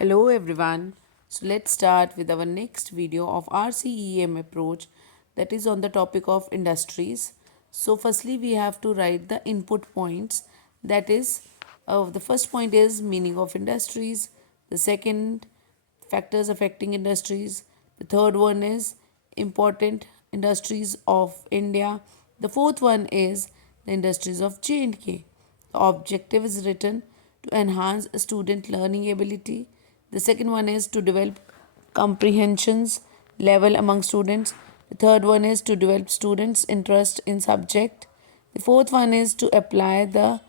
Hello everyone. So let's start with our next video of RCEM approach, that is on the topic of industries. So firstly we have to write the input points, that is the first point is meaning of industries, the second factors affecting industries, the third one is important industries of India, the fourth one is the industries of J&K. The objective is written to enhance student learning ability. The second one is to develop comprehensions level among students. The third one is to develop students' interest in subject. The fourth one is to apply the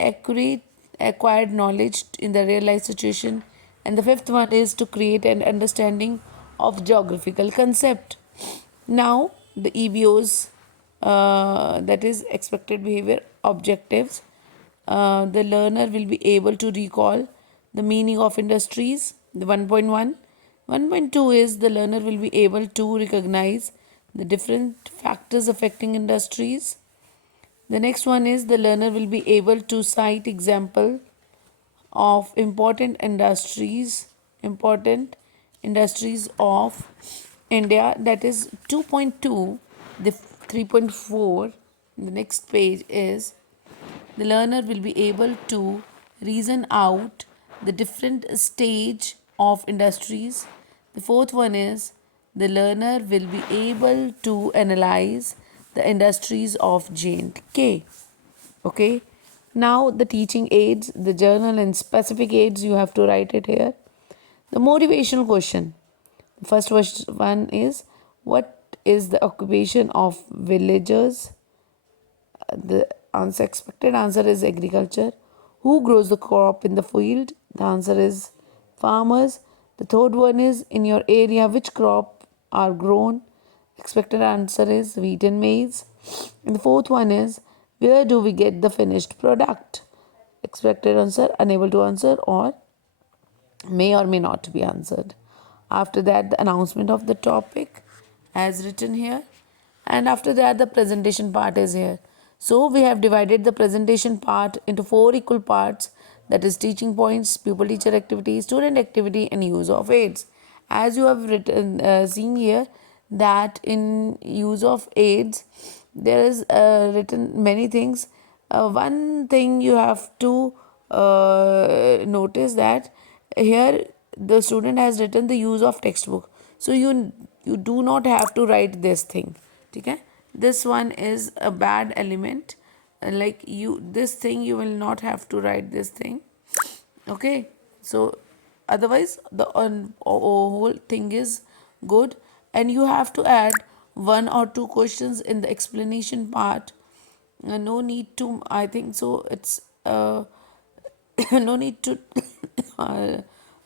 accurate acquired knowledge in the real life situation. And the fifth one is to create an understanding of geographical concept. Now the EBOs, that is expected behavior objectives. The learner will be able to recall the meaning of industries, the 1.1. 1.2 is the learner will be able to recognize the different factors affecting industries. The next one is the learner will be able to cite example of important industries of India, that is 2.2. The 3.4, the next page is the learner will be able to reason out the different stage of industries. The fourth one is the learner will be able to analyze the industries of J&K. Okay, now the teaching aids, the journal and specific aids, you have to write it here. The motivational question, the first one is what is the occupation of villagers? The answer, expected answer is agriculture. Who grows the crop in the field? The answer is farmers. The third one is in your area which crop are grown? Expected answer is wheat and maize. And the fourth one is where do we get the finished product? Expected answer unable to answer or may or may not be answered. After that, the announcement of the topic as written here, and after that the presentation part is here. So we have divided the presentation part into four equal parts, that is teaching points, pupil teacher activity, student activity and use of aids. As you have written seen here that in use of aids there is written many things. One thing you have to notice that here the student has written the use of textbook, so you do not have to write this thing. Okay, this one is a bad element, like you, this thing you will not have to write this thing. Okay, so otherwise the whole thing is good, and you have to add one or two questions in the explanation part. No need to, I think so it's no need to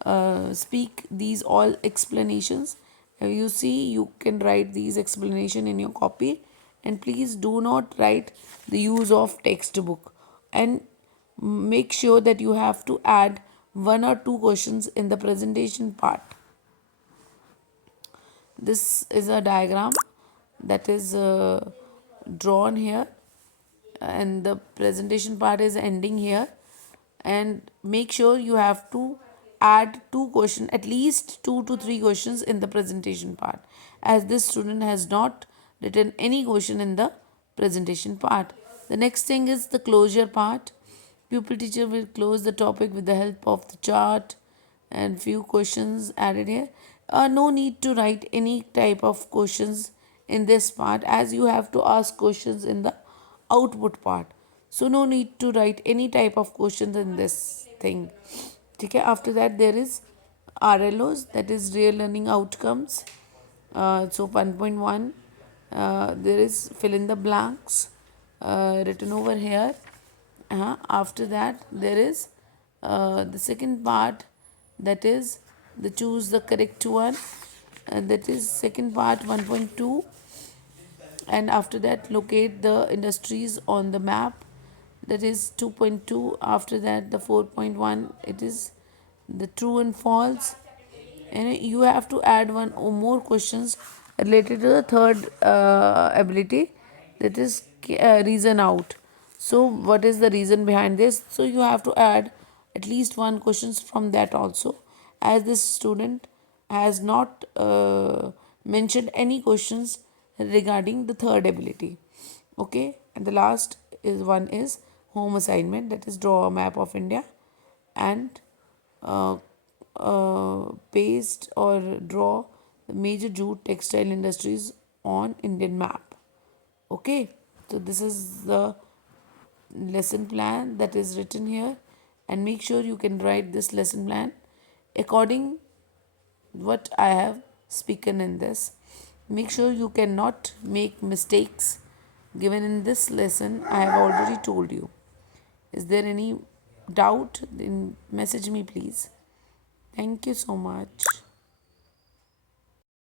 uh, speak these all explanations. You see, you can write these explanation in your copy, and please do not write the use of textbook, and make sure that you have to add one or two questions in the presentation part. This is a diagram that is drawn here, and the presentation part is ending here. And make sure you have to add two questions, at least 2 to 3 questions in the presentation part, as this student has not written any question in the presentation part. The next thing is the closure part. Pupil teacher will close the topic with the help of the chart and few questions added here. No need to write any type of questions in this part, as you have to ask questions in the output part. So no need to write any type of questions in this thing. Okay, after that there is RLOs, that is real learning outcomes. So 1.1, there is fill in the blanks written over here. After that there is the second part, that is the choose the correct one, that is second part 1.2. And after that locate the industries on the map, that is 2.2. After that the 4.1, it is the true and false, and you have to add one or more questions related to the third ability, that is reason out. So what is the reason behind this? So you have to add at least one questions from that also. as this student has not mentioned any questions regarding the third ability. Okay, and the last is one is home assignment, that is draw a map of India and uh, paste or draw the major jute textile industries on Indian map. Okay, so this is the lesson plan that is written here, and make sure you can write this lesson plan according what I have spoken in this. Make sure you cannot make mistakes given in this lesson. I have already told you. Is there any doubt? Then message me please. Thank you so much.